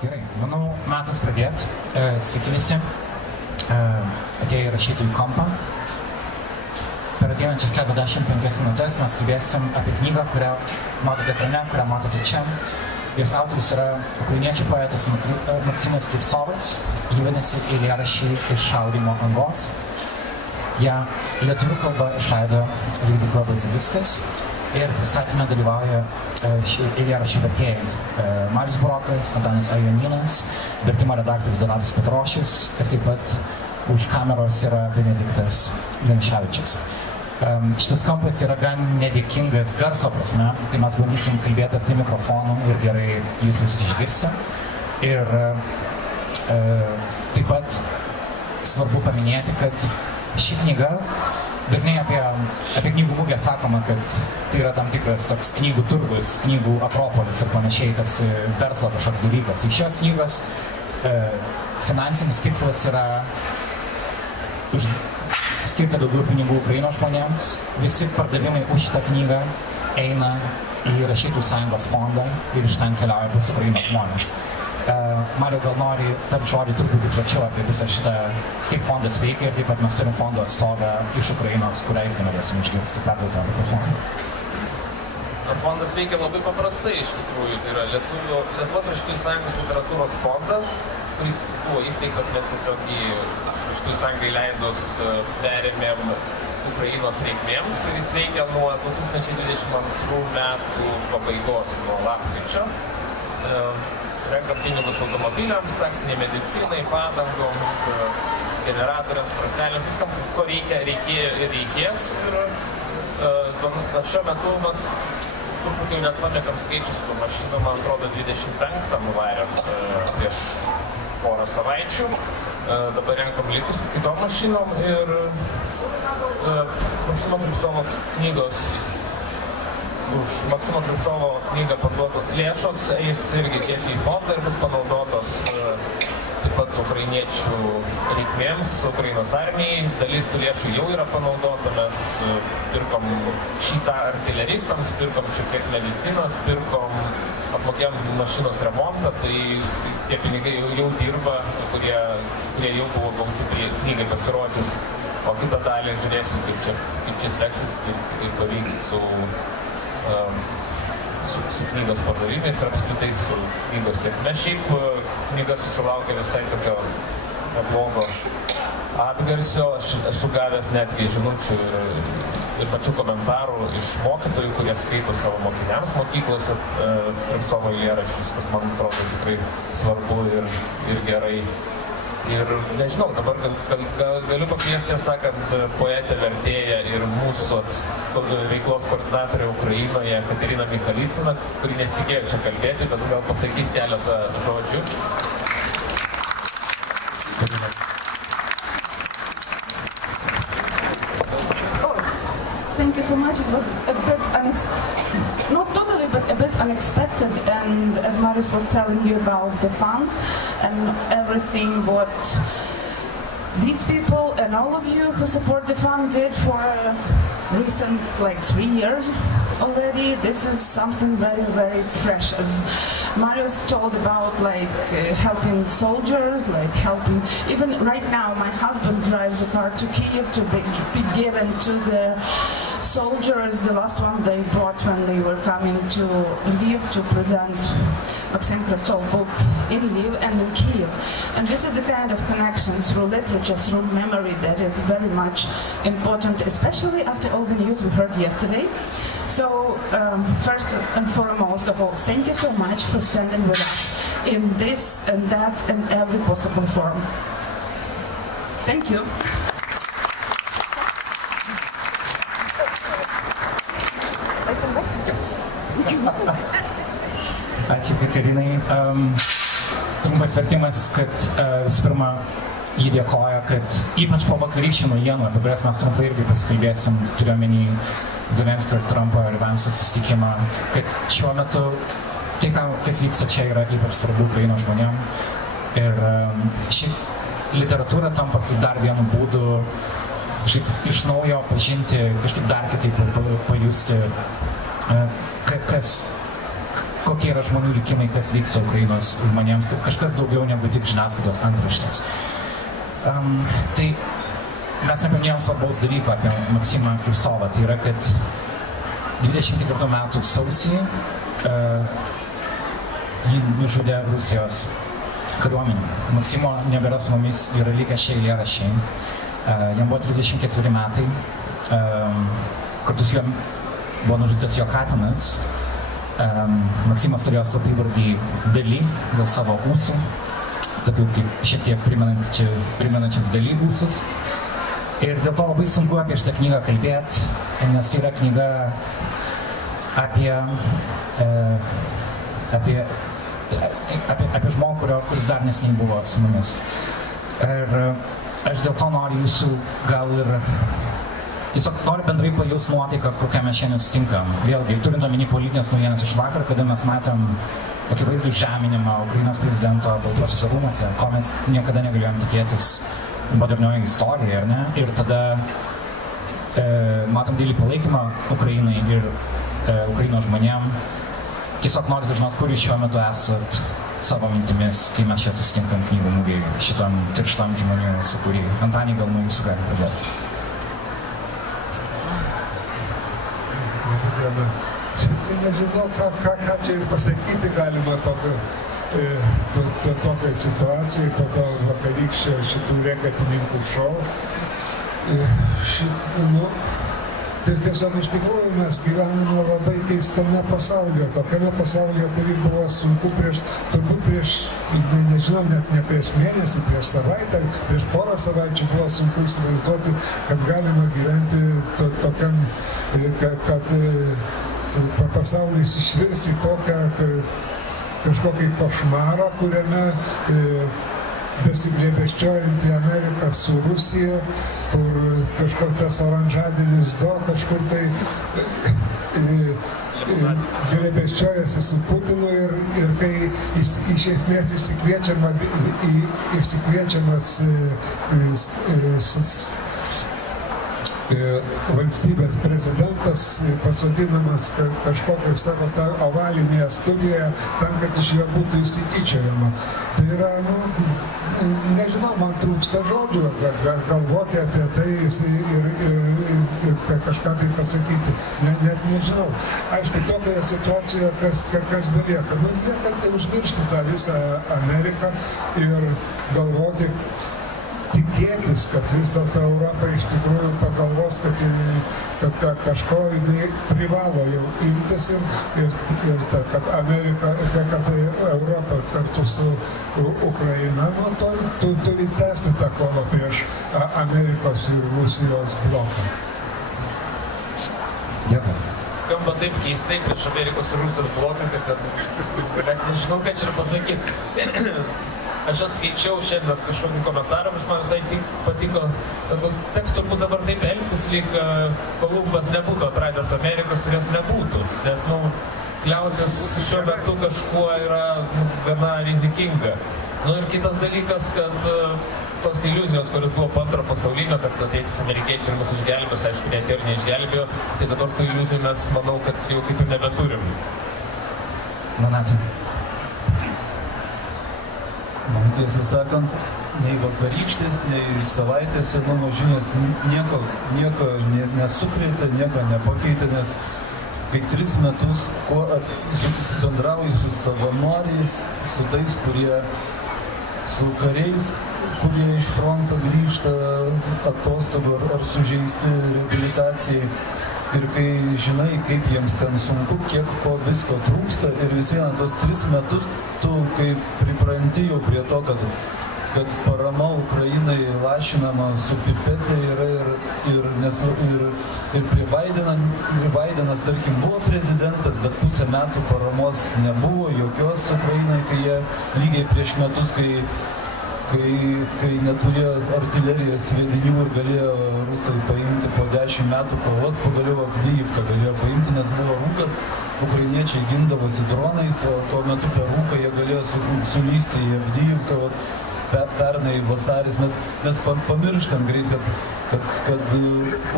Gerai, manau, metas pradėti. Sveiki visi, atėję į rašytojų kampą. Per ateinančias 45 minutės mes kalbėsim apie knygą, kurią matote ekrane, kurią matote čia. Jos autorius yra ukrainiečių poetas Maksimas Krivcovas. Ji vadinasi Eilėraščiai iš šaudymo angos. Ja lietuvių kalba išleido leidykla Baziliskas. Ir pristatyme dalyvauja eilėraščių vertėjai Marius Burokas, Antanas Ajoninas, vertimo redaktorius Donatas Petrošius ir taip pat už kameros yra Benediktas Januševičius. Šitas kampas yra gan nedėkingas garso prasme, tai mes bandysim kalbėti arti mikrofonų ir gerai jūs visus išgirsti. Ir taip pat svarbu paminėti, kad ši knyga, dažnai apie knygų mugę sakoma, kad tai yra tam tikras toks knygų turgus, knygų akropolis ir panašiai, tarsi verslo kažkoks dalykas. Iš šios knygos finansinis tikslas yra skirti daugiau pinigų Ukrainos žmonėms. Visi pardavimai už šitą knygą eina į Rašytojų sąjungos fondą ir iš ten keliauja pas Ukrainos žmonės. Mariau, gal nori tarp žodį truputį plačiau apie visą šitą, kaip fondas veikia ir taip pat mes turim fondo atstovę iš Ukrainos, kurią irgi norėsim išgirsti, perduoti mikrofoną. Fondas veikia labai paprastai iš tikrųjų, tai yra Lietuvos Rašytojų sąjungos literatūros fondas, kuris buvo įsteigtas, mes tiesiog į Rašytojų sąjungai leidus perėmėm Ukrainos reikmėms ir jis veikia nuo 2022 metų pabaigos, nuo lapkričio. Renkam pinigus automobiliams, taktiniai medicinai, padangoms, generatoriams, krosnelėms, viskam, ko reikia, reikėjo ir reikės. Ir šiuo metu mes turbūt jau net pametėm skaičius tų mašinų, man atrodo 25 nuvarėm prieš porą savaičių. Dabar renkam likus kitom mašinom ir Maksimo Krivcovo knygos už Maksimo Krivcovo knygą parduotos lėšos eis irgi tiesiai į fondą ir bus panaudotos taip pat ukrainiečių reikmėms, Ukrainos armijai. Dalis tų lėšų jau yra panaudota, mes pirkom šitą artileristams, pirkom šiek tiek medicinos, apmokėjom mašinos remontą, tai tie pinigai jau dirba, kurie jau buvo gauti knygai pasirodžius. O kitą dalį žiūrėsim, kaip čia seksis, kaip pavyks su knygos pardavimais ir apskritai su knygos sėkme. Šiaip knyga susilaukė visai tokio neblogo atgarsio. Aš esu gavęs netgi žinučių ir pačių komentarų iš mokytojų, kurie skaito savo mokiniams mokyklose Krivcovo eilėraščius, kas man atrodo tikrai svarbu ir gerai. Ir nežinau, dabar galiu pakviesti, sakant, poetę, vertėją ir mūsų veiklos koordinatorę Ukrainoje, Katerina Michaliciną, kuri nesitikėjo čia kalbėti, bet gal pasakys keletą žodžių. Thank you so much. It was a bit not totally, but a bit unexpected. And as Marius was telling you about the fund and everything what these people and all of you who support the fund did for recent, 3 years already, this is something very, very precious. Marius told about helping soldiers, helping, even right now my husband drives a car to Kyiv to be given to the soldiers, the last one they brought when they were coming to Lviv to present Maxim Krivcov book in Lviv and in Kyiv. And this is a kind of connection through literature, through memory that is very much important, especially after all the news we heard yesterday. So first and foremost of all, thank you so much for standing with us in this and that and every possible form. Thank you. Ačiū, Katerinai. Trumpas vertimas, kad visų pirma, jį dėkoja, kad ypač po vakarykščių naujienų, apie kurias mes trumpai irgi pasikalbėsim, turiuomenį Zelenskio ir Trumpo ir Venso susitikimą, kad šiuo metu tai, kas vyksta čia, yra ypač svarbu Ukrainos žmonėm. Ir ši literatūra tampa kaip dar vienu būdu iš naujo pažinti, kažkaip dar kitaip pajusti, kokie yra žmonių likimai, kas vyksta Ukrainos žmonėms, kažkas daugiau negu tik žiniasklaidos antraštės. Tai mes nepaminėjom svarbaus dalyko apie Maksimą Ivsovą, tai yra, kad 24 metų sausį jį nužudė Rusijos kariuomenė. Maksimo nebėra su mumis, yra likę šie eilėraščiai. Jam buvo 34 metai. Kartu su juo buvo nužudytas jo katinas. Maksimas turėjo slapyvardį Dali dėl savo ūsų, tokių kaip šiek tiek primenančių Dali ūsus. Ir dėl to labai sunku apie šitą knygą kalbėti, nes tai yra knyga apie žmogų, kuris dar neseniai buvo su mumis. Ir aš dėl to noriu jūsų gal ir tiesiog noriu bendrai pajaust nuotaiką, kokią mes šiandien susitinkam. Vėlgi, turint omeny politinės naujienas iš vakar, kada mes matėm akivaizdų žeminimą Ukrainos prezidento Baltuosiuose rūmuose, ko mes niekada negalėjom tikėtis modernioje istorijoje, ar ne? Ir tada matom didelį palaikymą Ukrainai ir Ukrainos žmonėm. Tiesiog noriu sužinoti, kur jūs šiuo metu esat savo mintimis, kai mes čia susitinkam knygų mugėje, šitam tirštam žmonių sukūrį. Antanį, gal nuo jūsų gali pradėti. Labą dieną. Tai nežinau, ką čia ir pasakyti galima tokiai situacijai, po to vakarykščio šitų reketininkų šou. Tai tiesiog iš tikrųjų mes gyvename labai keistame pasaulyje, tokiame pasaulyje, kurį buvo sunku turbūt prieš, nežinau, net ne prieš mėnesį, prieš savaitę, prieš porą savaičių buvo sunku įsivaizduoti, kad galima gyventi tokiam, kad pasaulis išvirs į tokią kažkokį košmarą, kuriame besiglėbesčiuojantį Ameriką su Rusija, kur kažkur tas oranžadinis do, kažkur tai glėbesčiuojasi su Putinu ir kai iš esmės išsikviečiamas valstybės prezidentas pasodinamas kažkokią savo ovalinėje studijoje tam, kad iš jo būtų įsityčiojama. Tai yra, nežinau, man trūksta žodžių, galvoti apie tai ir kažką tai pasakyti. Net nežinau. Aišku, tokioje situacijoje kas belieka. Niekad tai užmiršti tą visą Ameriką ir galvoti, tikėtis, kad vis dėlto Europa iš tikrųjų pagalvos, kad kažko jinai privalo jau imtis ir kad Amerika, kad Europa kartu su Ukraina turi tęsti tą kovą prieš Amerikos ir Rusijos bloką. Dėkui. Skamba taip keistai prieš Amerikos ir Rusijos bloką, kad nežinau, ką čia ir pasakyti. Aš skaičiau šiandien kažkokį komentarą, kuris man visai patiko. Sakau, teks turbūt dabar taip elgtis, lyg Kolumbas nebūtų atradęs Amerikos ir jos nebūtų. Nes, kliautis šiuo metu kažkuo yra gana rizikinga. Ir kitas dalykas, kad tos iliuzijos, kuris buvo po antro pasaulinio, kad ateitis amerikiečiai ir mus išgelbės, aišku, net ir neišgelbėjo, tai dabar tų iliuzijų mes, manau, kad jau kaip ir nebeturim. Donatai. Man tiesą sakant, nei vakarykštės, nei savaitės senumo žinios nieko nesukrėtė, nieko nepakeitė, nes kai 3 metus bendrauju su savanoriais, su tais, su kariais, kurie iš fronto grįžta atostogų ar sužeisti reabilitacijai. Ir kai žinai, kaip jiems ten sunku, kiek ko visko trūksta ir vis viena tos 3 metus tu kaip pripranti jau prie to, kad parama Ukrainai lašinama su pipetė yra ir prie Baidenas, tarkim, buvo prezidentas, bet pusę metų paramos nebuvo jokios Ukrainai, kai jie lygiai prieš metus, kai neturėjo artilerijos sviedinių ir galėjo rusai paimti po 10 metų kovos, pagaliau Avdijivką galėjo paimti, nes buvo rūkas, ukrainiečiai gindavosi dronais, o tuo metu per rūką jie galėjo sulysti į Avdijivką. pernai vasaris, mes pamirštam greit, kad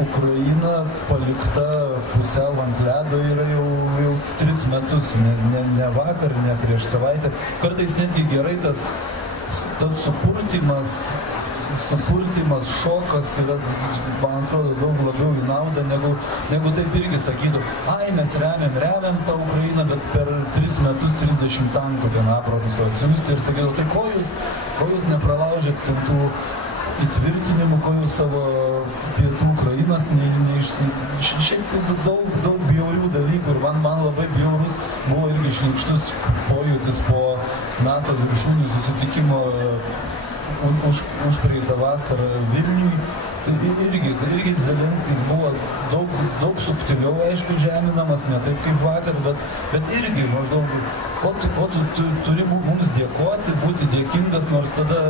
Ukraina palikta pusiau ant ledo yra jau 3 metus, ne vakar, ne prieš savaitę. Kartais netgi gerai tas supurtimas, šokas yra, man atrodo, daug labiau į naudą, negu taip irgi sakytų, mes remiam tą Ukrainą, bet per 3 metus 30 tankų ten aprodusio atsiųsti ir sakytų, tai ko jūs nepralaužėt tų įtvirtinimų, ko jūs savo pietų Ukrainos šiaip daug bjaurių dalykų ir man labai bjaurus buvo irgi šlykštus pojūtis po NATO viršūnių susitikimo už praeitą vasarą Vilniui. Tai irgi Zelenskis buvo daug subtiliau, aišku, žeminamas, ne taip kaip vakar, bet irgi maždaug, o tu turi mums dėkoti, būti dėkingas, nors tada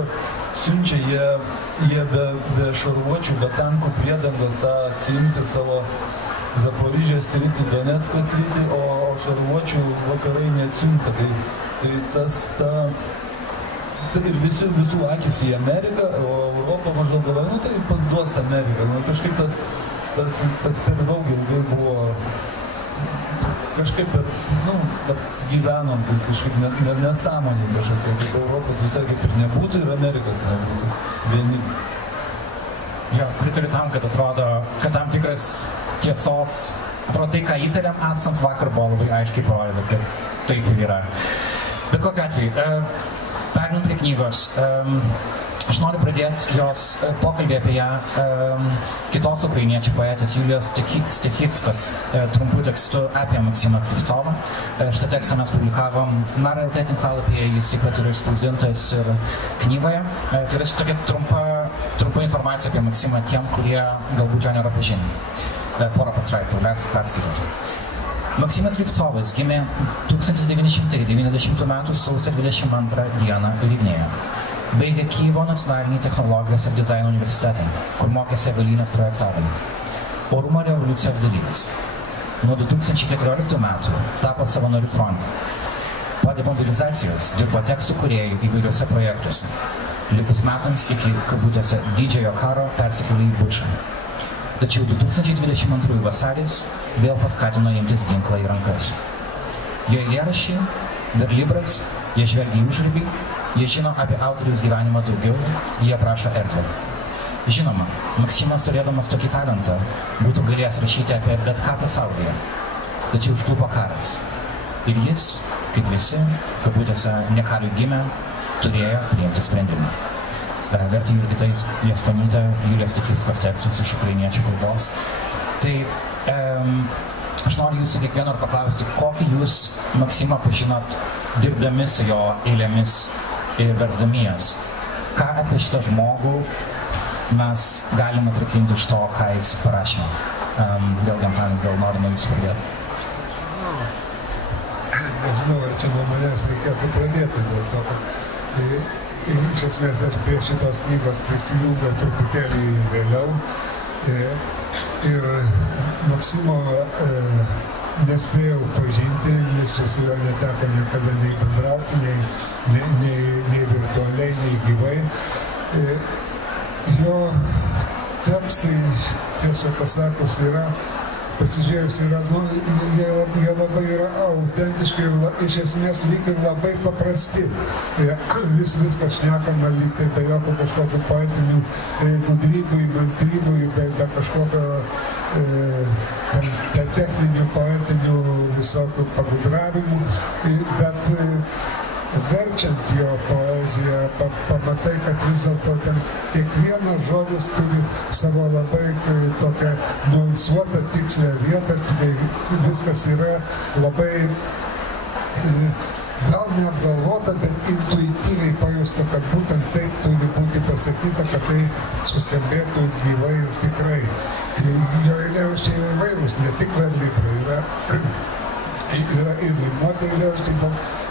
siunčia jie be šarvuočių, be tankų priedangos tą atsiimti savo Zaporižės sritį, Donecko sritį, o šarvuočių vakarai neatsiunta. Tai ir visų akis į Ameriką, o Europą maždaug galvoja, tai paduos Ameriką. Kažkaip tas per daug ilgai buvo, kažkaip gyvenom, kažkaip nesąmonė kažkokia, kad Europos visai kaip ir nebūtų ir Amerikos nebūtų vieni. Jo, pritariu tam, kad atrodo, kad tam tikras tiesos, atrodo tai, ką įtariam esant vakar buvo labai aiškiai parodyta, kad taip ir yra. Bet kokiu atveju, perinant prie knygos, aš noriu pradėti jos pokalbį apie ją kitos ukrainiečių poetės Julijos Stichivskos trumpų tekstų apie Maksimą Krivcovą. Šitą tekstą mes publikavom Nara.lt tinklalapyje, jis taip pat yra išspausdintas ir knygoje. Tai yra tokia trumpa informacija apie Maksimą tiem, kurie galbūt jo nėra pažinę. Porą pastraipų, leiskit perskaityti. Maksimas Krivcovas gimė 1990 m. sausio 22 d. Livnėje. Baigė Kyjivo nacionalinį technologijos ir dizaino universitetą, kur mokėsi avialinės projektavimą. Orumo revoliucijos dalyvis. Nuo 2014 metų tapo savanorių fronte. Po demobilizacijos dirbo tekstų kūrėjų įvairiuose projektuose. Likus metams iki, kabutėse, didžiojo karo persikėlė į Bučą. Tačiau 2022 vasaris vėl paskatino imtis ginklą į rankas. Jo eilėraščiai, verlibras, jie žvelgia į užribį, jie žino apie autoriaus gyvenimą daugiau, jie aprašo erdvę. Žinoma, Maksimas turėdamas tokį talentą būtų galėjęs rašyti apie bet ką pasaulyje. Tačiau užklupo karas. Ir jis, kaip visi, kabutėse nekariui gimę, turėjo priimti sprendimą. Vertė Jurgita Jasponytė, Julijos Stichivskos tekstus iš ukrainiečių kalbos. Tai aš noriu jūsų kiekvieno paklausti, kokį jūs Maksimą pažinot dirbdami su jo eilėmis ir versdami jas. Ką apie šitą žmogų mes galime atrakinti iš to, ką jis parašė. Vėlgi, Antanai, gal noriu nuo jūsų pradėti. Nežinau, ar čia nuo manęs reikėtų pradėti dėl to, kad iš esmės aš prie šitos knygos prisijungiau truputėlį vėliau ir Maksimo nespėjau pažinti, nes su juo neteko niekada nei bendrauti, nei virtualiai, nei gyvai. Jo tekstai, tiesą pasakus, yra, pasižiūrėjus, jie labai yra autentiški ir iš esmės lyg ir labai paprasti. Viską šnekama lyg tai be jokio kažkokio poetinių gudrybių, įmantrybų, be kažkokio techninių, poetinių visokių pagudravimų, bet verčiant jo poeziją, pamatai, kad vis dėlto ten kiekvienas žodis turi savo labai tokią nuansuotą, tikslę vietą, viskas yra labai gal neapgalvota, bet intuityviai pajusta, kad būtent taip turi būti pasakyta, kad tai suskambėtų gyvai ir tikrai. Jo eilėraščiai yra įvairūs, ne tik verlibrai, yra ir rimuotų eilėraščiai,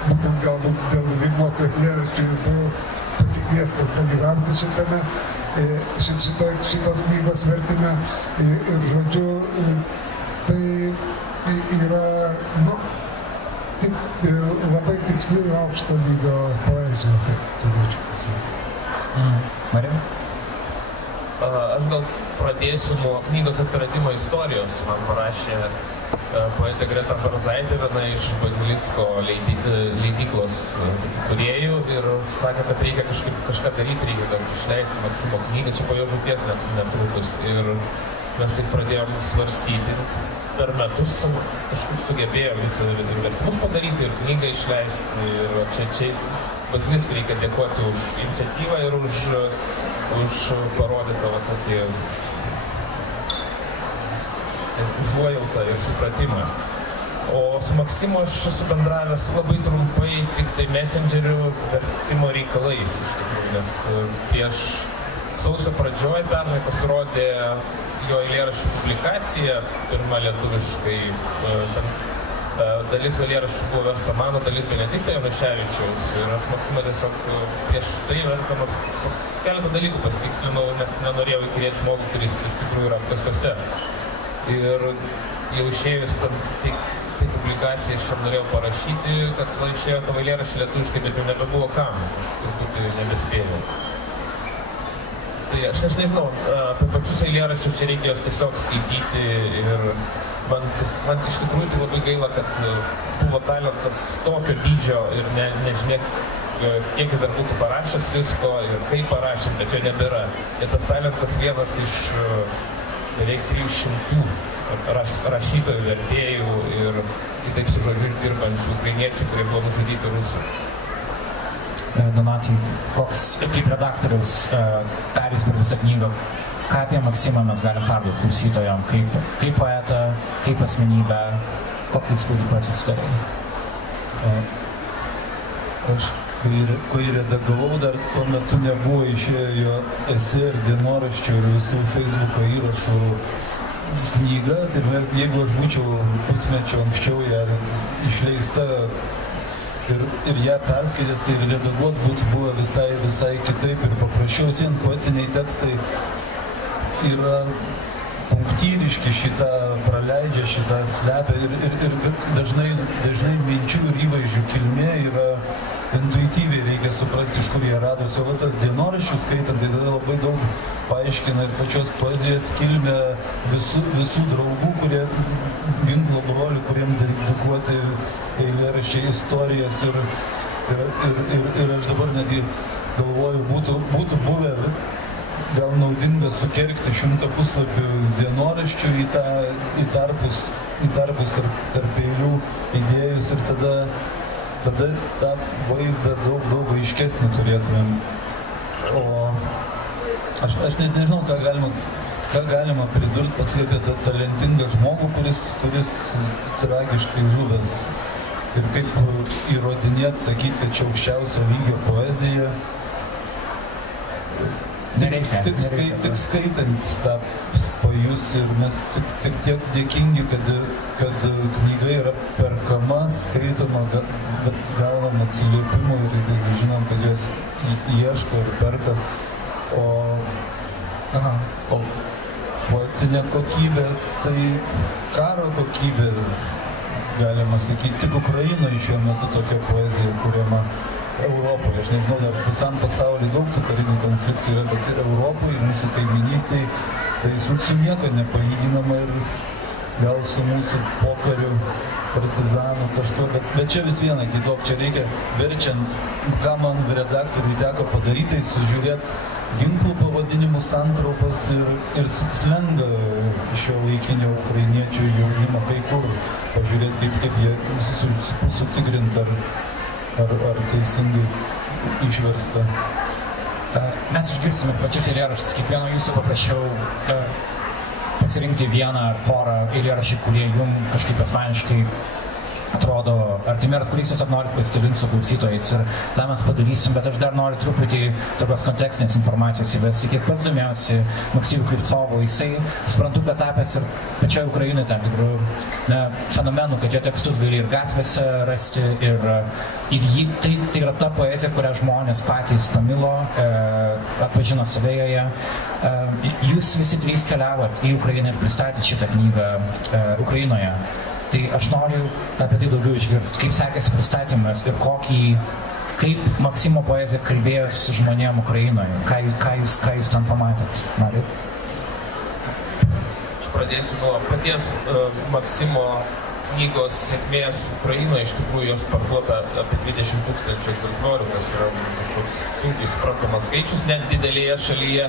būtent galbūt dėl rimuotų eilėraščių ir buvo pasikviestas dalyvauti šitos knygos vertime. Ir žodžiu, tai yra labai tiksli ir aukšto lygio poezija, kaip turėčiau pasakyti. Marija? Aš gal pradėsiu nuo knygos atsiradimo istorijos. Man parašė poetė Greta Barzaitė, viena iš Bazilisko leidyklos kūrėjų, ir sakė, kad reikia kažką daryti, reikia dar išleisti Maksimo knygą, čia po jo žūties netrukus. Ir mes tik pradėjom svarstyti per metus, kažkaip sugebėjom visą vertimus padaryti ir knygą išleisti. Ir čia Baziliskui reikia dėkoti už iniciatyvą ir už parodytą tokį užuojautą ir supratimą. O su Maksimu aš esu bendravęs labai trumpai, tik tai messengerių vertimo reikalais, iš tikrųjų, nes prieš sausio pradžioj pernai pasirodė jo eilėraščių publikacija, pirma lietuviškai. Dalis eilėraščių buvo versta mano, dalis Benedikto Januševičiaus, ir aš Maksimą tiesiog prieš tai vertamas keletą dalykų pasitikslinau, nes nenorėjau įkvėti žmogų, kuris iš tikrųjų yra apkasuose. Ir jau išėjus tai publikaciją aš norėjau parašyti, kad išėjo tavo eilėraštį lietuviškai, bet jau nebebuvo kam, aš truputį nebespėjau. Tai aš nežinau, apie pačius eilėraščius čia reikėjo tiesiog skaityti ir man iš tikrųjų tai labai gaila, kad buvo talentas tokio dydžio ir nežinia, kiek jis dar būtų parašęs visko ir kaip parašęs, bet jo nebėra. Ir tas talentas vienas iš beveik 300 rašytojų, vertėjų ir kitaip su žodžiu dirbančių ukrainiečių, kurie buvo nužudyti rusų. Donatai, koks kaip redaktoriaus perėjus per visą knygą, ką apie Maksimą mes galim perduoti klausytojam, kaip poetą, kaip asmenybę, kokį įspūdį pats susidarė? Aš, kai redagavau, dar tuo metu nebuvo išėję jo esė ir dienoraščių ir visų Facebooko įrašų knyga, tai jeigu aš būčiau pusmečio anksčiau ją išleista ir ją perskaitęs, tai redaguot būtų buvo visai kitaip ir paprasčiau. Vien poetiniai tekstai yra punktyriški, šitą praleidžia, šitą slepia ir dažnai minčių ir įvaizdžių kilmė yra intuityviai, reikia suprasti, iš kur jie radosi. O tas dienoraščius skaitant, tai tada labai daug paaiškina ir pačios poezijos kilmę visų draugų, kurie ginklo brolių, kuriem dedikuoti eilėraščiai, istorijos ir aš dabar netgi galvoju, būtų buvę gal naudinga sukergti 100 puslapių dienoraščių į tarpus tarp eilių idėjus ir tada tą vaizdą daug aiškesnį turėtumėm. O aš net nežinau, ką galima pridurti pasakyti apie talentingą žmogų, kuris tragiškai žuvęs. Ir kaip įrodinėti, sakyti, kad čia aukščiausio lygio poezija. Tik skaitantis tą pajus ir mes tik tiek dėkingi, kad knyga yra perkama, skaitoma, gaunam atsiliepimų ir žinom, kad jos ieško ir perka. O poetinė kokybė, tai karo kokybė, galima sakyti, tik Ukrainoje šiuo metu tokia poezija kuriama. Europoje, aš nežinau, dar visam pasaulyje daug tų karinių konfliktų yra, bet ir Europoje, mūsų kaiminystėje, tai su nieko nepalyginama ir gal su mūsų pokariu partizanų kažko, bet čia vis viena kitok, čia reikia verčiant, ką man redaktoriui teko padaryti, tai sužiūrėti ginklų pavadinimų santraupas ir slengą šio laikinio ukrainiečių jaunimo, kai kur pažiūrėti, kaip jie sutikrinti ar teisingai išversta. Mes išgirsime pačius eilėraščius. Kiekvieno jūsų paprašiau pasirinkti vieną ar porą eilėraščių, kurie jums kažkaip asmeniškai atrodo artimi, ar kuriais tiesiog norit pasidalinti su klausytojais. Ir tą mes padarysim, bet aš dar noriu truputį tokios kontekstinės informacijos įvesti. Kiek pats domėjausi Maksimu Krivcovu, jisai, suprantu, kad tapęs ir pačioje Ukrainoje tam tikrų fenomenų, kad jo tekstus gali ir gatvėse rasti. Ir tai yra ta poezija, kurią žmonės patys pamilo, atpažino savėjoje. Jūs visi trys keliavot į Ukrainą ir pristatėt šitą knygą Ukrainoje. Tai aš noriu apie tai daugiau išgirsti, kaip sekėsi pristatymas ir kaip Maksimo poezija kalbėjo su žmonėm Ukrainoje? Ką jūs ten pamatėt, Mariu? Aš pradėsiu nuo paties Maksimo knygos sėkmės Ukrainoje. Iš tikrųjų, jos parduota apie 20 000 egzempliorių, kas yra kažkoks sunkiai suprantamas skaičius, net didelėje šalyje.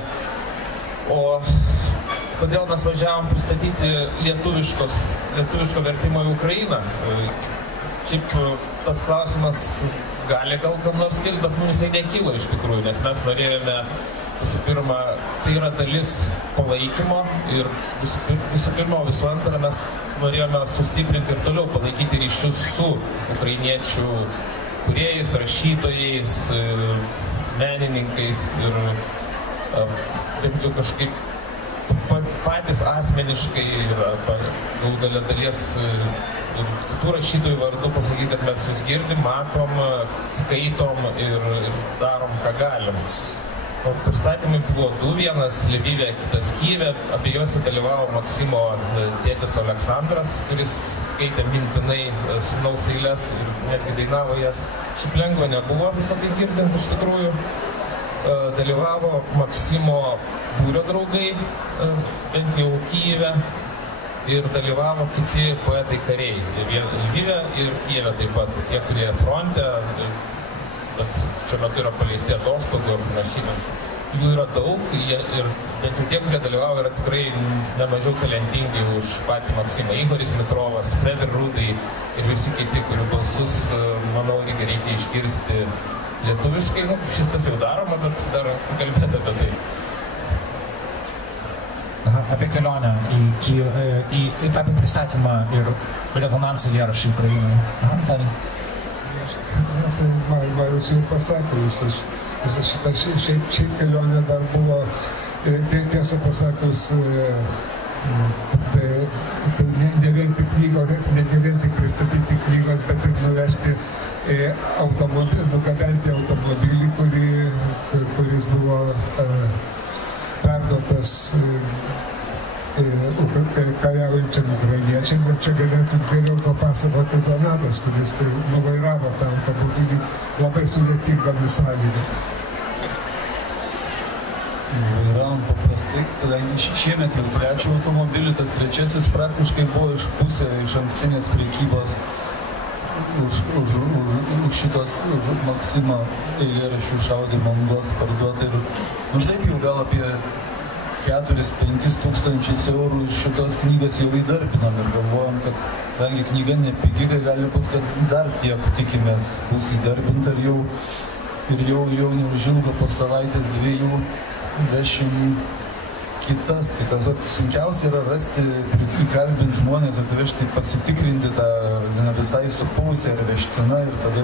O kodėl mes važiavom pristatyti lietuviško vertimo į Ukrainą? Šiaip tas klausimas gali gal kam nors kilti, bet mums jisai nekyla iš tikrųjų, nes mes norėjome visų pirma, tai yra dalis palaikymo ir visų pirma, visų antra, mes norėjome sustiprinti ir toliau palaikyti ryšius su ukrainiečių kūrėjais, rašytojais, menininkais ir bent jau kažkaip patys asmeniškai ir daugelio dalies ir kitų rašytojų vardu pasakyti, kad mes jūs girdim, matom, skaitom ir darom, ką galim. O pristatymai buvo du, vienas Lvive, kitas Kyjive, abiejose dalyvavo Maksimo tėtis Aleksandras, kuris skaitė mintinai sūnaus eiles ir netgi dainavo jas. Šiaip lengva nebuvo visą tai girdint iš tikrųjų. Dalyvavo Maksimo būrio draugai, bent jau Kyjive, ir dalyvavo kiti poetai kariai. Lvive ir Kyjive taip pat, tie, kurie fronte, bet šiuo metu yra paleisti atostogų ir panašiai. Jų yra daug ir bent jau tie, kurie dalyvavo, yra tikrai nemažiau talentingi už patį Maksimą. Igoris Mitrovas, Fredri Rudai ir visi kiti, kurių balsus, manau, reikia išgirsti lietuviškai. Šis tas jau daroma, bet dar anksti kalbėti apie tai. Apie kelionę apie pristatymą ir rezonansą eilėraščių Ukrainoje. Marius jau pasakė visą šitą. Šiaip kelionė dar buvo, tiesą pasakius, tai ne vien tik pristatyti knygos, bet ir nuvežti nugabenti automobilį, kuris buvo perduotas kariaujančiam ukrainiečiam, ir čia galėtų geriau papasakoti Donatas, kuris tai nuvairavo tą automobilį labai sudėtingomis sąlygomis. Nuvairavom paprastai, kadangi šiemet jau trečią automobilį, tas trečiasis praktiškai buvo išpusę iš ankstinės prekybos už šitos Maksimo eilėraščių šaudymo angos parduota ir taip jau gal apie 4-5 tūkstančius eurų šitos knygas jau įdarbinom ir galvojom, kad kadangi knyga nepigi, tai gali būti, kad dar tiek tikimės bus įdarbinta ir jau neužilgo po savaitės dviejų vešim kitas. Tai kas sunkiausia yra rasti, įkalbinti žmonės, atvežti, pasitikrinti tą visai supūsę ir vežtina ir tada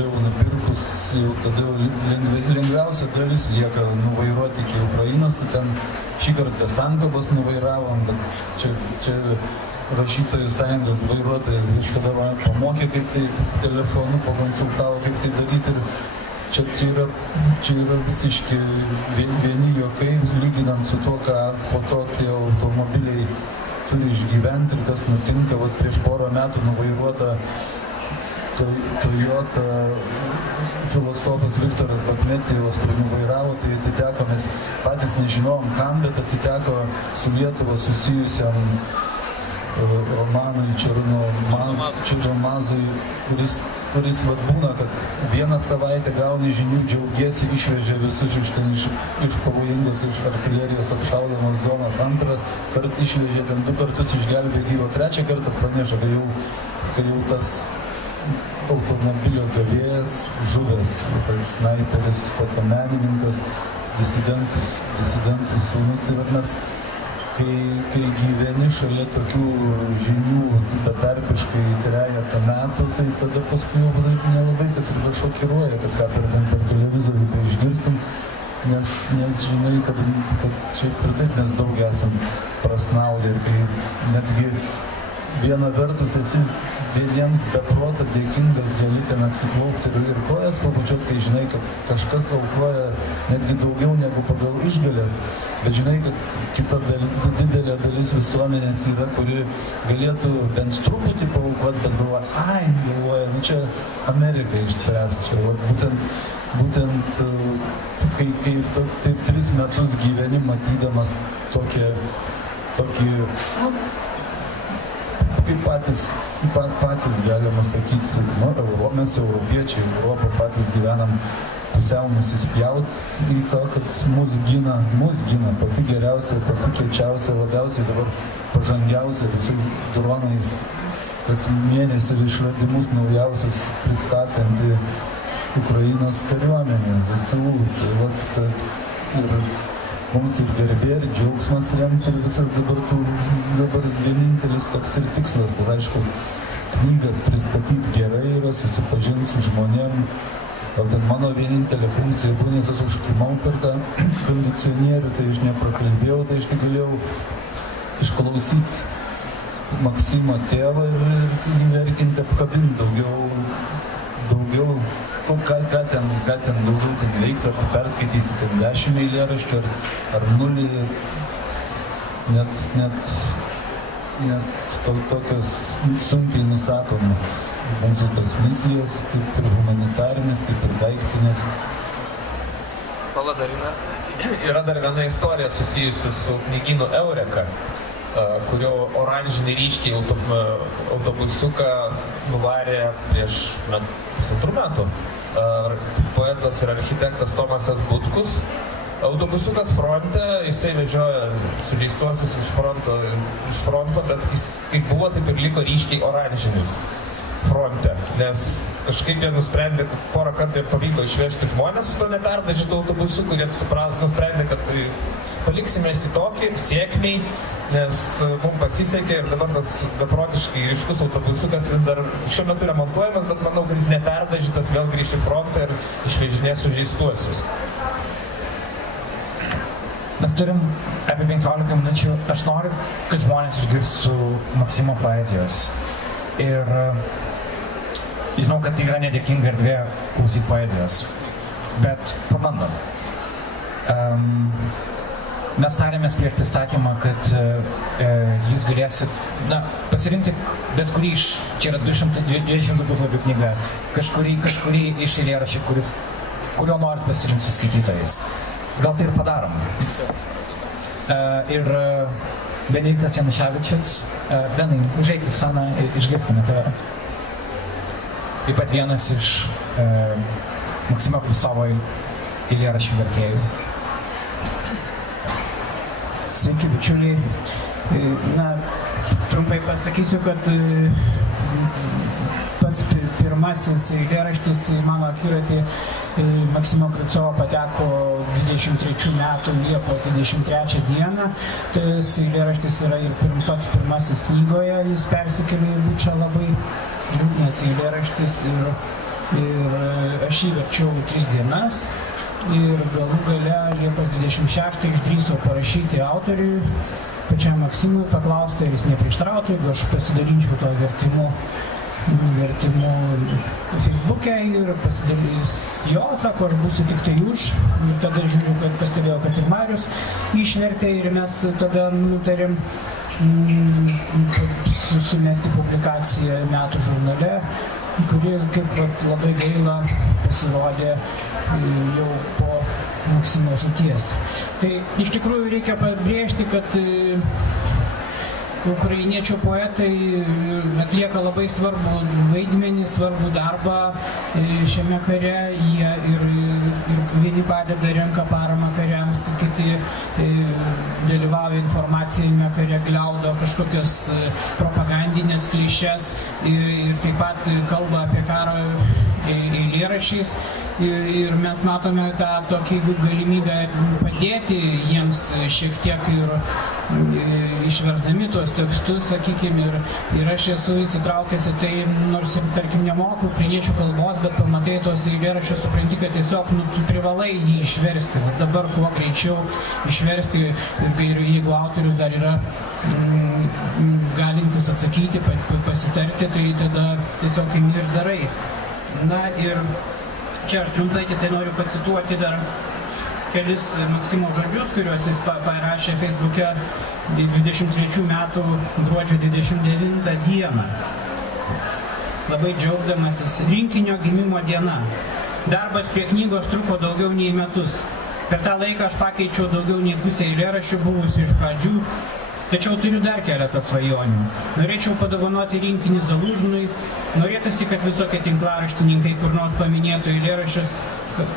jau nupirkus, tada jau lengviausia dalis lieka nuvairuoti iki Ukrainos. Ten šį kartą be sankabos nuvairavom, bet čia rašytojų sąjungos vairuotojas kažkada man pamokė, kaip tai telefonu pakonsultavo, kaip tai daryti. Ir čia yra visiški vieni juokai, lyginant su to, ką po to tie automobiliai turi išgyventi ir kas nutinka. Prieš porą metų nuvairuota Toyota filosofas Viktoras Bachmetjevas, kurį nuvairavo, tai atiteko, mes patys nežinojom kam, bet atiteko su Lietuva susijusiam Romanui Černomazui, kuris būna, kad vieną savaitę gauni žinių, džiaugiesi, išvežė visus iš pavojingos, iš artilerijos apšaudamos zonos, antrą kartą išvežė, ten 2 kartus išgelbė gyvo, 3 kartą praneša, kai jau tas automobilio gavėjas žuvęs, snaiperis, fotomenininkas, disidentų sūnus. Tai mes, kai gyveni šalia tokių žinių betarpiškai trejetą metų, tai tada paskui jau nelabai kas ir šokiruoja, kad ką per televizorių tai išgirstum, nes žinai, kad šiaip ir taip mes daug esam prasnaudę ir kai netgi viena vertus esi vieniems beproto dėkingas gali ten atsiklaupti ir kojas pabučiuot, kai žinai, kad kažkas aukoja netgi daugiau negu pagal išgalės. Bet žinai, kad kita didelė dalis visuomenės yra, kuri galėtų bent truputį paaukoti, bet galvoja, nu čia Amerika išspręs. Čia būtent kai taip 3 metus gyveni, matydamas tokį, kaip patys galima sakyti, mes europiečiai, Europą patys gyvenam pusiau nusispjaut į to, kad mus gina pati geriausia, pati kiečiausia, labiausiai dabar pažangiausia visais dronais, kas mėnesį išradimus naujausius pristatanti Ukrainos kariuomenė, ZSU. Ir mums ir garbė, ir džiaugsmas remti ir visas dabar vienintelis toks ir tikslas. Ir aišku, knygą pristatyti gerai yra, susipažinti su žmonėm. O ten mano vienintelė funkcija buvo, nes aš užkimau per tą kondicionierių, tai aš neprakalbėjau, tai aš galėjau išklausyti Maksimo tėvą ir įvertinti, apkabinti daugiau. Ką ten daugiau veikti, ar perskaitysi 10 eilėraščių, ar 0, net tokios sunkiai nusakomos mūsų tos misijos, kaip ir humanitarinės, kaip ir daiktinės. Paladarina. Yra dar viena istorija susijusi su knygynu Eureka, kurio oranžinį ryškį autobusiuką nuvarė prieš 2 metų. Poetas ir architektas Tomasas Butkus. Autobusiukas fronte, jisai vežioja sužeistuosius iš fronto, bet jis kaip buvo, taip ir liko ryškiai oranžinis fronte, nes kažkaip jie nusprendė, kad porą kartų pavyko išvežti žmonės su to neperdažytų autobusiukų, jie nusprendė, kad paliksime į tokį sėkmiai, nes mums pasisekė ir dabar tas beprotiškai ryškus autobusiukas vis dar šiuo metu remontuojamas, bet manau, kad jis neperdažytas vėl grįš į frontą ir išvežinės sužeistuosius. Mes turim apie 15 minučių. Aš noriu, kad žmonės išgirstų Maksimo poezijos. Ir žinau, kad tai yra nedėkinga erdvė klausyti poezijos. Bet pabandom. Mes tarėmės prieš pristatymą, kad jūs galėsit pasirinkti bet kurį iš, čia yra 200 puslapių knyga, kažkurį iš eilėraščių, kurio norit pasirinkti su skaitytojais. Gal tai ir padarom. Ir Benediktas Januševičius, Benai, užeik į sceną, išgirskime tave. Taip pat vienas iš Maksimo Klusovo eilėraščių vertėjų. Sveiki, bičiuliai. Trumpai pasakysiu, kad pats pirmasis eilėraštis į mano akiratį Maksimo Klusovo pateko 23 metų Liepos 23 dieną. Tas eilėraštis yra ir pats pirmasis knygoje, jis persikėlė į Bučą, labai liūdnas eilėraštis ir aš jį verčiau 3 dienas. Ir galų gale Liepos 26 išdrįsau parašyti autoriui, pačiam Maksimui, paklausti, ar jis neprieštrautų, jeigu aš pasidalinčiau to vertimu Facebook'e ir pasidalys jo, sako, aš būsiu tik tai už. Ir tada žiūriu, kad pastebėjau, kad ir Marius išvertė ir mes tada nutarėm sumesti publikaciją Metų žurnale, kuri, kaip labai gaila, pasirodė jau po Maksimo žūties. Tai iš tikrųjų reikia pabrėžti, kad ukrainiečių poetai atlieka labai svarbų vaidmenį, svarbų darbą šiame kare. Jie ir vieni padeda, renka paramą kariams, kiti dalyvauja informacijame kare, gliaudo kažkokias propagandinės klišes ir taip pat kalba apie karą eilėraščiais. Ir mes matome tą tokį galimybę padėti jiems šiek tiek ir išversdami tuos tekstus, sakykime, ir aš esu įsitraukęs į tai, nors ir, tarkim, nemoku ukrainiečių kalbos, bet pamatai tuos eilėraščius, supranti, kad tiesiog tu privalai jį išversti. Dabar kuo greičiau išversti ir jeigu autorius dar yra galintis patys atsakyti, pasitarti, tai tada tiesiog imi ir darai. Na ir čia aš trumpai tai noriu pacituoti dar kelis Maksimo žodžius, kuriuos jis parašė Facebook'e 23 metų gruodžio 29 dieną. Labai džiaugdamasis rinkinio gimimo diena. Darbas prie knygos truko daugiau nei metus. Per tą laiką aš pakeičiau daugiau nei pusę eilėraščių buvusių iš pradžių, tačiau turiu dar keletą svajonių. Norėčiau padovanoti rinkinį Zalužnui, norėtųsi, kad visokie tinklaraštininkai kur nors paminėtų eilėraščius,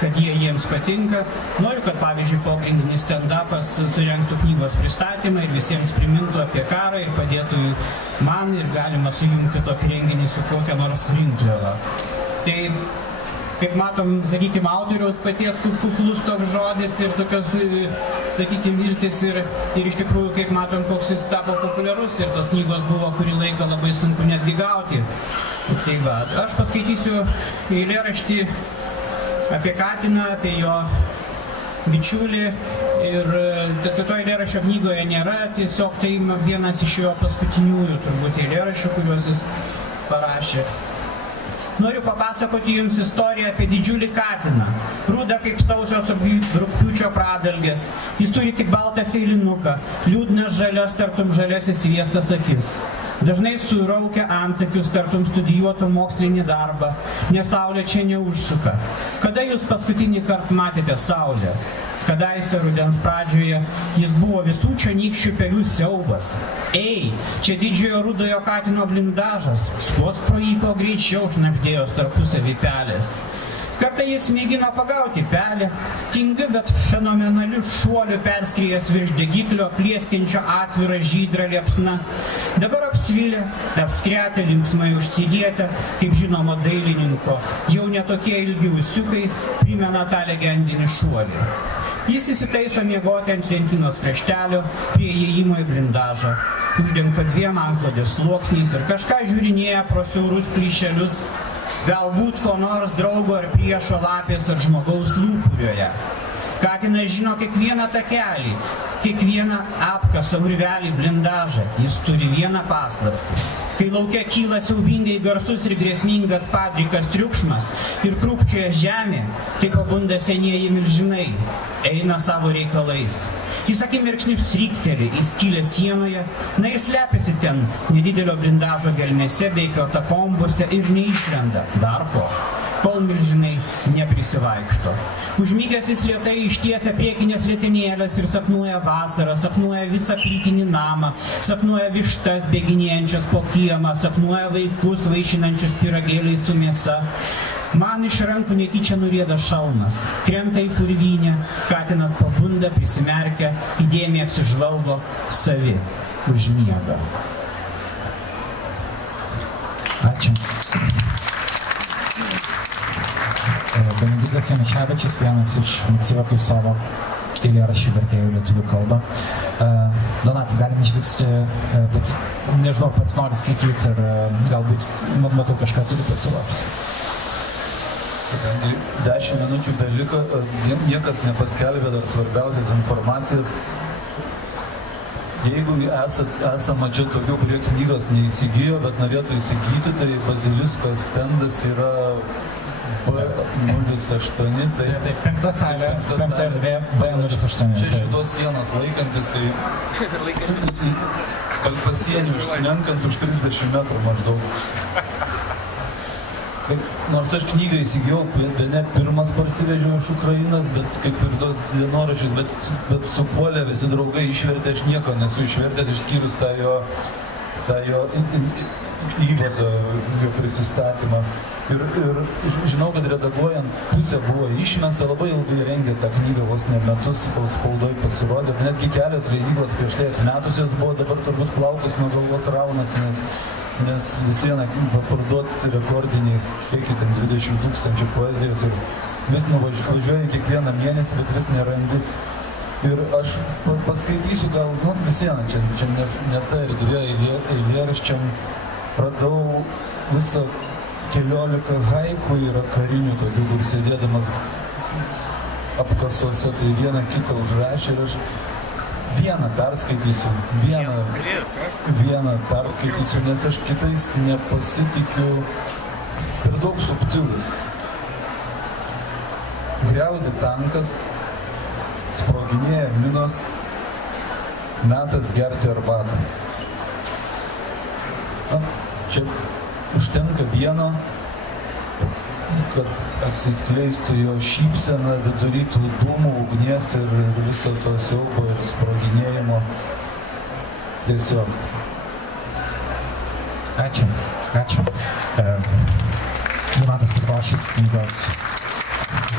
kad jie jiems patinka. Noriu, kad pavyzdžiui pogrindinis stand-upas surengtų knygos pristatymą ir visiems primintų apie karą ir padėtų man ir galima sujungti tokį renginį su kokia nors rinkliava. Tai, kaip matom, sakykime, autoriaus paties kuklus toks žodis ir tokios, sakykime, viltis ir iš tikrųjų, kaip matom, koks jis tapo populiarus ir tos knygos buvo kurį laiką labai sunku netgi gauti. Tai va, aš paskaitysiu eilėraštį apie Katiną, apie jo bičiulį ir to eilėraščio knygoje nėra, tiesiog tai vienas iš jo paskutiniųjų turbūt eilėraščių, kuriuos jis parašė. Noriu papasakoti jums istoriją apie didžiulį Katiną. Rudą kaip sausios rugpjūčio pradalgės. Jis turi tik baltą seilinuką, liūdnas žalias tartum žaliasis sviestas akis. Dažnai suraukia antakius, tartum studijuotų mokslinį darbą, nes saulė čia neužsuka. Kada jūs paskutinį kartą matėte saulę? Kadaise rudens pradžioje jis buvo visų čionykščių pelių siaubas. Ei, čia didžiojo rudojo Katino blindažas, skuos pro jį kuo greičiau šnabždėjos tarpusavy pelės. Kartą jis mėgino pagauti pelę, tingi, bet fenomenaliu šuoliu perskrijęs virš degiklio, plieskiančio atvirą žydrą liepsną. Dabar apsvilę, apskretę, linksmai užsilietę, kaip žinoma dailininko, jau netokie ilgi ūsiukai primena tą legendinį šuolį. Jis įsitaiso miegoti ant lentynos kraštelio prie įėjimo į blindažą, uždengto 2 antklodės sluoksniais ir kažką žiūrinėja pro siaurus plyšelius, galbūt ko nors draugo ar priešo lapės ar žmogaus lūpurioje. Katinas žino kiekvieną takelį, kiekvieną apkasą, urvelį, blindažą. Jis turi vieną paslaptį. Kai lauke kyla siaubingai garsus ir grėsmingas padrikas triukšmas ir krūpčioja žemė, tai pabunda senieji milžinai, eina savo reikalais. Jis akimirksniu srykteli į skylę sienoje, na ir slepiasi ten nedidelio blindažo gelmėse bei katakombuose ir neišlenda dar kol milžinai neprisivaikšto. Užmygęs jis lėtai ištiesia priekinės lėtinėlės ir sapnuoja vasarą, sapnuoja visą plytinį namą, sapnuoja vištas bėginėjančias po kiemą, sapnuoja vaikus vaišinančius pyragėliais su mėsa. Man iš rankų netyčia nurieda šalmas, krenta į purvynę, Katinas pabunda, prisimerkia, įdėmiai apsižvalgo, savi užmiega. Ačiū. Benediktas Januševičius, vienas iš Maksimo Kuisovo eilėraščių vertėjų lietuvių kalbą. Donatai, galim išgirsti, nežinau, pats nori skaityti ir galbūt matau kažką turi pasiruošęs. 10 minučių beliko, niekas nepaskelbė dar svarbiausias informacijos. Jeigu esama čia tokių, kurie knygos neįsigijo, bet norėtų įsigyti, tai Bazilisko stendas yra B08. Tai 5 salė, 5 erdvė, B08. Čia šitos sienos laikantis, tai pasienį užsilenkant už 30 metrų maždaug. Nors aš knygą įsigijau, bene pirmas parsivežiau iš Ukrainos, bet kaip ir tos dienoraščius, bet supuolė visi draugai, išvertė, aš nieko nesu išvertęs, išskyrus tą jo įvadą, jo prisistatymą. Ir žinau, kad redaguojant pusę buvo išmesta, labai ilgai rengė tą knygą, vos ne metus spaudoj pasirodė, netgi kelios leidyklos prieš tai atmetusios buvo, dabar turbūt plaukus nuo galvos raunasi, nes vis vieną parduoti rekordiniais, kiekį ten 20 000 poezijos ir vis nuvažiuoju kiekvieną mėnesį, bet vis nerandi. Ir aš paskaitysiu gal, vis vieną, čia ne ta erdvė eilėraščiam, radau visą 14 haiku yra karinių tokių, kur sėdėdamas apkasuose, tai vieną kitą užrašė ir aš Vieną perskaitysiu, nes aš kitais nepasitikiu, per daug subtilus. Griaudi tankas, sproginėja minos, metas gerti arbatą. Na, čia užtenka vieno, kad atsiskleistų jo šypsena vidury tų dūmų, ugnies ir viso to siaubo ir sproginėjimo. Tiesiog. Ačiū. Donatas Petrošius, knygos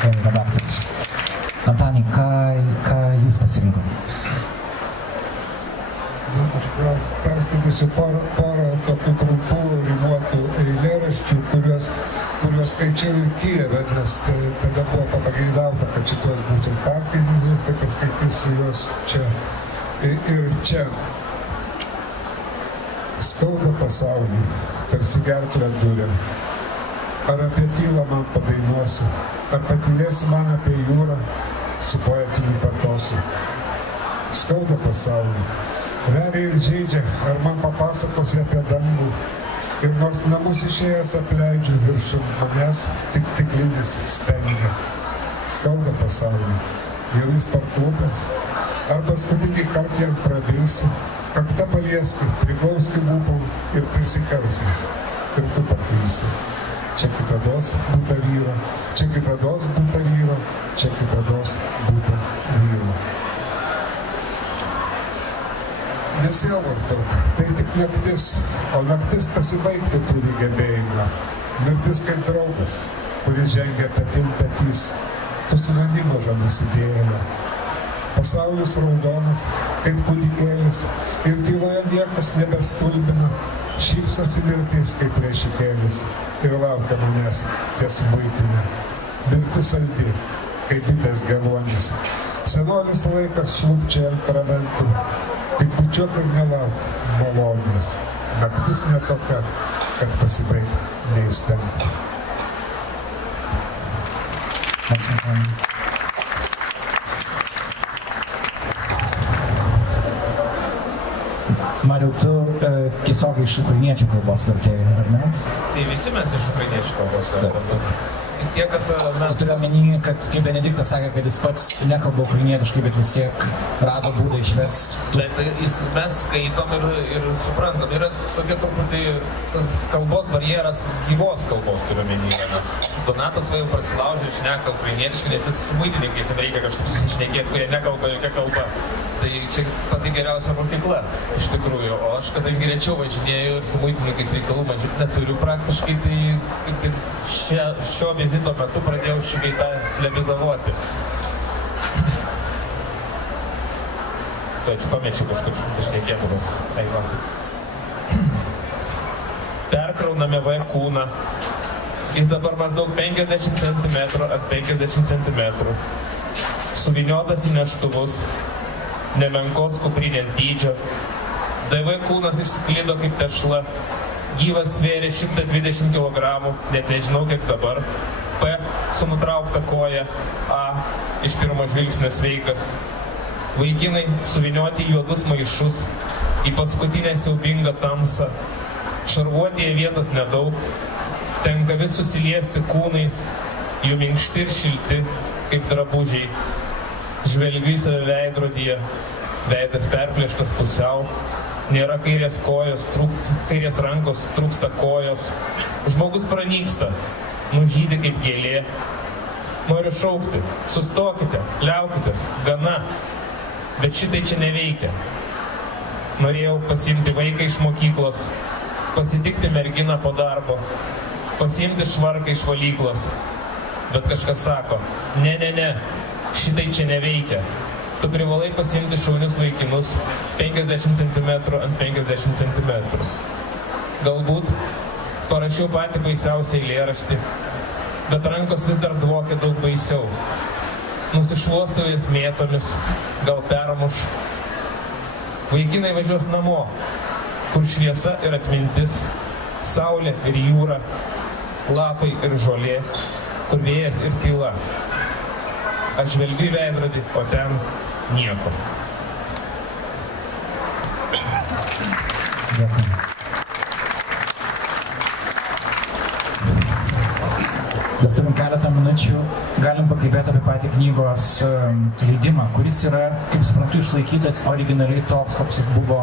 redaktorius. Antanai, ką jūs pasirinkote? Aš gal perskaitysiu porą tokių trumpų rimuotų eilėraščių, kuriuos skaičiau ir Kijeve, nes tada buvo pageidauta, kad šitos būtų perskaityti, tai paskaitysiu juos čia ir čia. Skauda pasaulį, tarsi gerklę duria. Ar apie tylą man padainuosi, ar patylėsi man apie jūrą su poetiniu patosu. Skauda pasaulį, realiai ir žaidžia, ar man papasakosi apie dangų. Ir nors namus išėjęs apleidžiu viršum manęs, tik stiklinis spengia. Skauda pasaulį, jau jis parklupęs, ar paskutinį kartą jam prabilsi, kakta palieski, priklauski lūpom ir prisikalsis, ir tu pakilsi. Čia kitados būta vyro, čia kitados būta vyro, čia kitados būta vyro. Nesielvartau, tai tik naktis, o naktis pasibaigti turi gebėjimą. Naktis kaip draugas, kuris žengia petin petys, tu su manim maža nusidėjėlė. Pasaulis raudonas, kaip kūdikėlis, ir tyloje niekas nebestulbina. Šypsosi mirtis kaip plėšikėlis ir laukia manęs ties muitinė. Mirtis saldi, kaip bitės geluonis. Senolis laikas šlubčia ant ramentų, tik bučiuok ir nelauk malonės. Naktis netokia, kad pasibaig neįstengti. Mariau, tu tiesiogiai iš ukrainiečių kalbos vertėjai, ar ne? Tai visi mes iš ukrainiečių kalbos vertėjai. Tik tiek, kad mes... Turiu omeny, kad kaip Benediktas sakė, kad jis pats nekalba ukrainietiškai, bet vis tiek rado būdą išversti. Bet mes skaitom ir suprantam. Yra tokia truputį kalbos barjeras gyvos kalbos turiu omenyje, nes Donatas va jau prasilaužė ir šneka ukrainietiškai, nes jis su muitininkais reikia kažkaip susišnekėti, kurie nekalba jokia kalba. Tai čia pati geriausia mokykla, iš tikrųjų. O aš kadangi rečiau važinėjau ir su muitininkais reikalų mažiau neturiu praktiškai, tai šio vizito metu pradėjau šį beitą slebizavoti. Tai čia pamečiu kažkaip išnekėdamas. Perkrauname V kūną. Jis dabar maždaug 50 cm ant 50 cm. Suviniotas į neštuvus, nemenkos kuprinės dydžio. DV kūnas išsklido kaip tešla. Gyvas svėrė 120 kg, net nežinau kiek dabar. P su nutraukta koja, A iš pirmo žvilgsnio sveikas. Vaikinai suvinioti į juodus maišus, į paskutinę siaubingą tamsą. Šarvuotėje vietos nedaug, tenka vis susiliesti kūnais, jų minkšti ir šilti, kaip drabužiai. Žvelgiu į save veidrodyje, veidas perplėštas pusiau, nėra kairės kojos, kairės rankos, trūksta kojos. Žmogus pranyksta, nužydi kaip gėlė. Noriu šaukti, sustokite, liaukitės, gana, bet šitai čia neveikia. Norėjau pasiimti vaiką iš mokyklos, pasitikti merginą po darbo, pasiimti švarką iš valyklos, bet kažkas sako, ne, šitai čia neveikia. Tu privalai pasiimti šaunius vaikinus 50 cm ant 50 cm. Galbūt parašiau patį baisiausią eilėraštį, bet rankos vis dar dvokia daug baisiau. Nusišluostau jas mėtomis, gal permuš. Vaikinai važiuos namo, kur šviesa ir atmintis, saulė ir jūra, lapai ir žolė, kur vėjas ir tyla. Aš žvelgiu į veidrodį, o ten nieko. minučių galim pakalbėti apie patį knygos leidimą, kuris yra, kaip suprantu, išlaikytas originaliai toks, koks jis buvo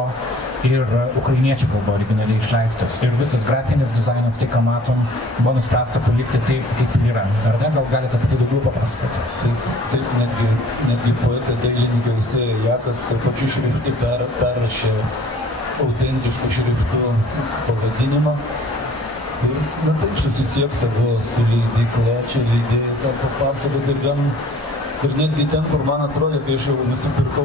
ir ukrainiečių kalba originaliai išleistas. Ir visas grafinis dizainas, tai ką matom, buvo nuspręsta palikti taip, kaip ir yra. Ar ne? Gal galite apie tai daugiau papasakoti? Taip, netgi poetė dailininkė Austėja Jakas taip pačiu šriftu perrašė autentiškų šriftų pavadinimą. Ir taip susisiekta buvo su leidykla, čia leidėjai tą papasakoti ir netgi ten, kur man atrodė, kai aš jau nusipirkau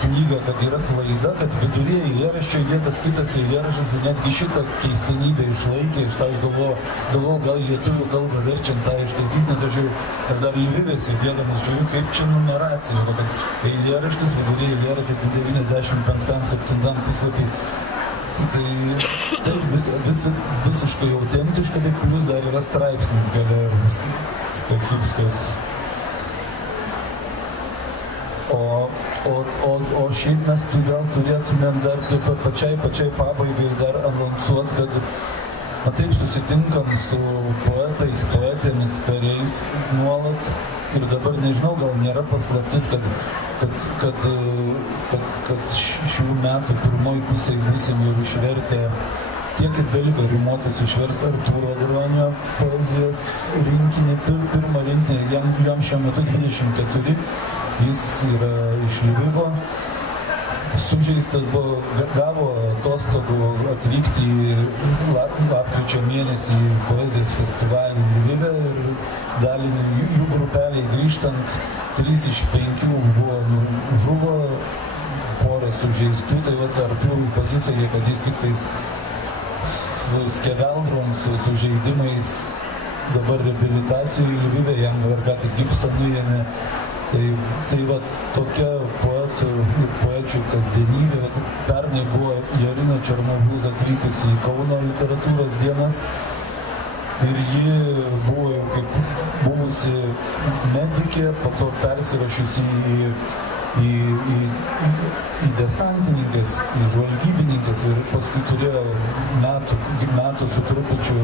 knygą, kad yra klaida, kad viduryje eilėraščio įdėtas kitas eilėraštis, netgi šitą keistenybę išlaikė, aš galvojau, gal lietuvių kalbą verčiant tą ištaisys, nes aš jau dar Lvive sėdėdamas žiūriu, kaip čia numeracija, kad eilėraštis viduryje eilėraščio 95-7 puslapį. Tai visiškai autentiška, tai plus dar yra straipsnis gale Stachivskos. O šiaip mes gal turėtumėm dar pačiai pabaigai dar anonsuoti, kad taip susitinkam su poetais, poetėmis, kariais nuolat ir dabar nežinau, gal nėra paslaptis, kad šių metų pirmoj pusėj būsim jau išvertę tiek ir beliko rimuotus išversti Artūro Gruonio poezijos rinkinį, pirmą rinkinį, jam šiuo metu 24, jis yra iš Lvivo, sužeistas buvo, gavo atostogų atvykti į lapkričio mėnesį poezijos festivalį Lvive ir dalį jų grupeliai grįžtant 3 iš 5 žuvo, porą sužeistų, tai Artūrui pasisekė, kad jis tik tais su skeveldrom, su sužeidimais dabar reabilitacijų Lvive, jam dar ką tik gipsą nuėmė. Tai tokia poetų ir poečių kasdienybė. Pernai buvo Jarina Černovuz atvykusi į Kauno literatūros dienas ir ji buvo jau kaip buvusi medikė, po to persirašiusi į desantininkės, į žvalgybininkės ir paskui turėjo metų su trupučiu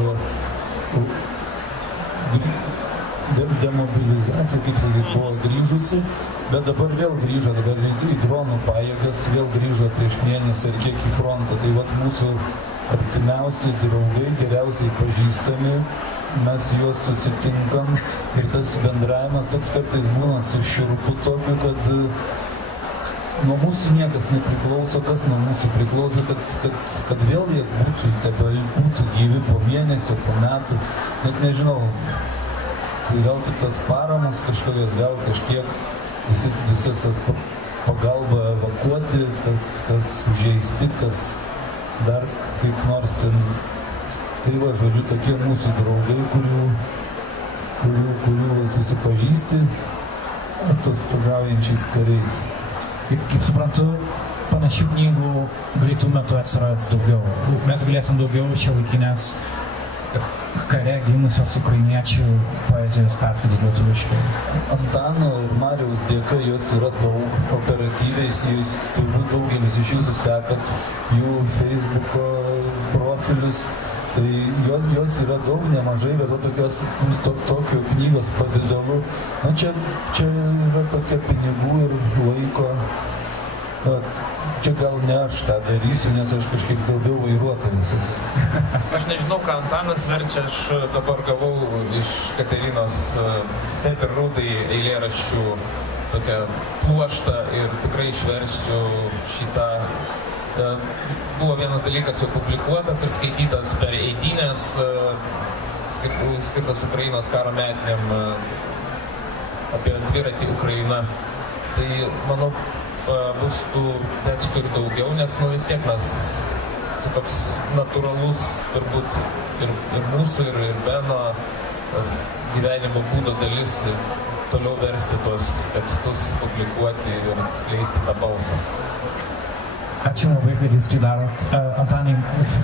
demobilizacija, kaip sakyt, buvo grįžusi, bet dabar vėl grįžo, dabar į dronų pajėgas, vėl grįžo prieš mėnesį ir kiek į frontą. Tai mūsų artimiausi draugai, geriausiai pažįstami, mes juos susitinkam ir tas bendravimas toks kartais būna su šiurpu tokiu, kad nuo mūsų niekas nepriklauso, kas nuo mūsų priklauso, kad vėl jie būtų gyvi po mėnesio, po metų, net nežinau. Tai gal tik tas paramas kažkokios, gal kažkiek visas pagalba evakuoti, kas sužeisti, kas dar kaip nors ten. Tai žodžiu, tokie mūsų draugai, kurių susipažįsti atostogaujančiais kariais. Kaip suprantu, panašių knygų greitų metų atsiras daugiau. Mes galėsim daugiau šiuolaikinės kare gimusios ukrainiečių poezijos perskaityti lietuviškai. Antano ir Mariaus dėka jos yra daug operatyviais, jūs turbūt daugelis iš jūsų sekat jų Facebooko profilius, tai jos yra daug, nemažai, bet tokio knygos pavidalu. Na, čia yra tokia pinigų ir laiko. Čia gal ne aš tą darysiu, nes aš kažkaip daugiau vairuotojas. Aš nežinau, ką Antanas verčia, aš dabar gavau iš Katerinos Federudai eilėraščių tokią pluoštą ir tikrai išversiu šitą. Buvo vienas dalykas jau publikuotas ir skaitytas per eitynės, skirtas Ukrainos karo metiniam apie dviratį Ukraina. Tai, manau, bus tų tekstų ir daugiau, nes vis tiek mes toks natūralus turbūt ir mūsų, ir Beno gyvenimo būdo dalis toliau versti tuos tekstus, publikuoti ir skleisti tą balsą. Ačiū labai, kad jūs tai darot. Antanai,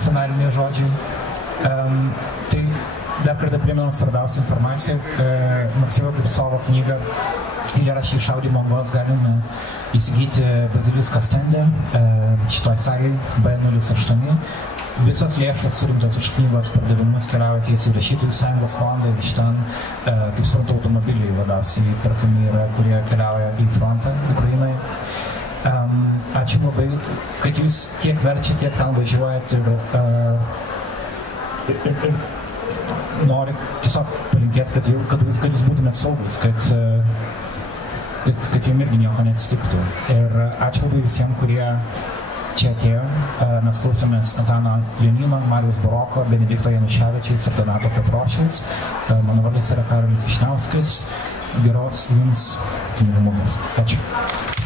finaliniai žodžiai. Tai dar kartą priminam svarbiausią informaciją. Maksimo Kupicovo knygą Eilėraščiai iš Audimo angos galime įsigyti Bazilisko stende šitoj salėj B08 Visos lėšos surinktos iš knygos pardavimus keliauja tiesiai rašytojų sąjungos fondą ir iš ten, kaip suprantu, automobiliai labiausiai perkami yra, kurie keliauja į frontą Ukrainai. Ačiū labai, kad jūs tiek verčiat, tiek ten važiuojat ir noriu tiesiog palinkėti, kad jūs būtumėt saugus, kad jums irgi nieko neatsitiktų. Ir ačiū labai visiems, kurie čia atėjo. Mes klausėmės Antano Jonyno, Mariaus Baroko, Benedikto Januševičiaus ir Donato Petrošiaus. Mano vardas yra Karolis Vyšniauskas. Geros jums knygų mugės. Ačiū.